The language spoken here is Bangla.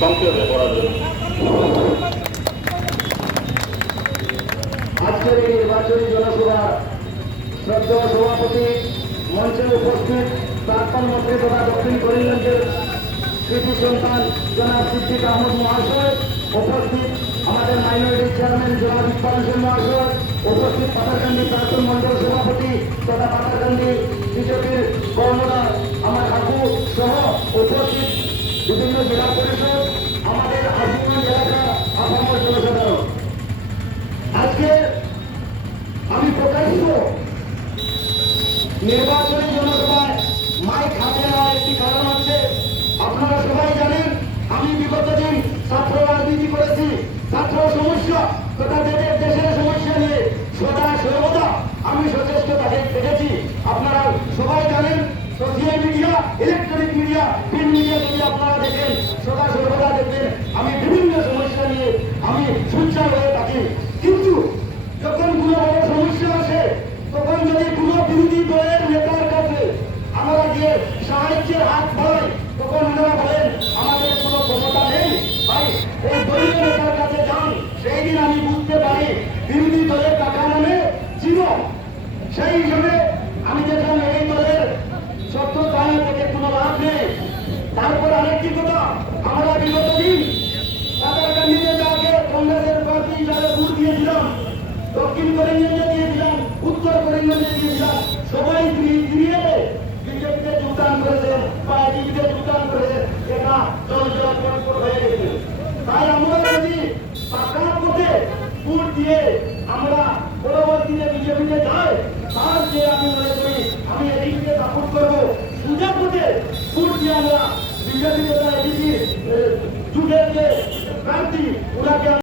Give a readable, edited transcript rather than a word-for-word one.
সংক্ষেপে করার জন্য। আজকের এই নির্বাচনী জনসভা শ্রদ্ধেয় সভাপতি, মঞ্চে উপস্থিত প্রাক্তন মন্ত্রী তথা দক্ষিণ করিমগঞ্জের কৃতি সন্তান জনাব সিদ্দিক আহমদ মহাশয়, উপস্থিত আমাদের মাইনরিটি চেয়ারম্যান জনাব ইকবাল হোসেন মহাশয়, উপস্থিত পাতারকান্দি প্রাক্তন মন্ডল সভাপতি তথা পাতারকান্দি বিজেপির কর্মদার আমার কাকু সহ উপস্থিত বিভিন্ন জেলা পরিষদ, আমাদের আজীবন এলাকা আপামর জনসাধারণ, আজকে আমি প্রকাশ্য নির্বাচনী জনসভায় মাইক হাতে নেওয়ার একটি কারণ হচ্ছে, আপনারা সবাই জানেন আমি বিগত দিন ছাত্র রাজনীতি করেছি। ছাত্র সমস্যা তথা দেশের সমস্যা নিয়ে সদা সর্বদা আমি সচেষ্ট দেখেছি। আপনারা সবাই জানেন, social media, electronic media, print media যদি আপনারা দেখেন, সদা সর্বদা দেখবেন আমি বিভিন্ন সমস্যা নিয়ে আমি সোচ্চার হয়ে থাকি। কিন্তু যখন কোনো বড় সমস্যা আসে, তখন যদি কোনো বিরোধী দলের নেতার কাছে আমরা গিয়ে সাহায্যের হাত বাড়াই, তখন ওনারা বলেন আমাদের কোনো ক্ষমতা নেই, ভাই এই দলীয় নেতার কাছে যান। সেই দিন আমি বুঝতে পারি বিরোধী দলের টাকা মানে জীবন। সেই হিসাবে আমি দেখলাম এই দলের সত্য দায় থেকে কোনো লাভ নেই। তারপর আরেকটি কথা, আমরা বিগত দিন পাতারকান্দিতে যাকে কংগ্রেসের প্রার্থী হিসাবে ভোট দিয়েছিলাম, দক্ষিণ করিমগঞ্জে দিয়েছিলাম, উত্তর করিমগঞ্জে দিয়েছিলাম, সবাই ফিরিয়ে বিজেপিতে যোগদান করেছেন বা এদিকে যোগদান করেছেন, এটা জল হয়ে গেছে। তাই আমরা যদি পাকার পথে ভোট দিয়ে আমরা পরবর্তীতে বিজেপিতে যাই, তার যে আমি মনে করি আমি এদিকে সাপোর্ট করবো। সুযোগ পথে ভোট দিয়ে আমরা বিজেপিতে এদিকে জুটের যে প্রার্থী ওনাকে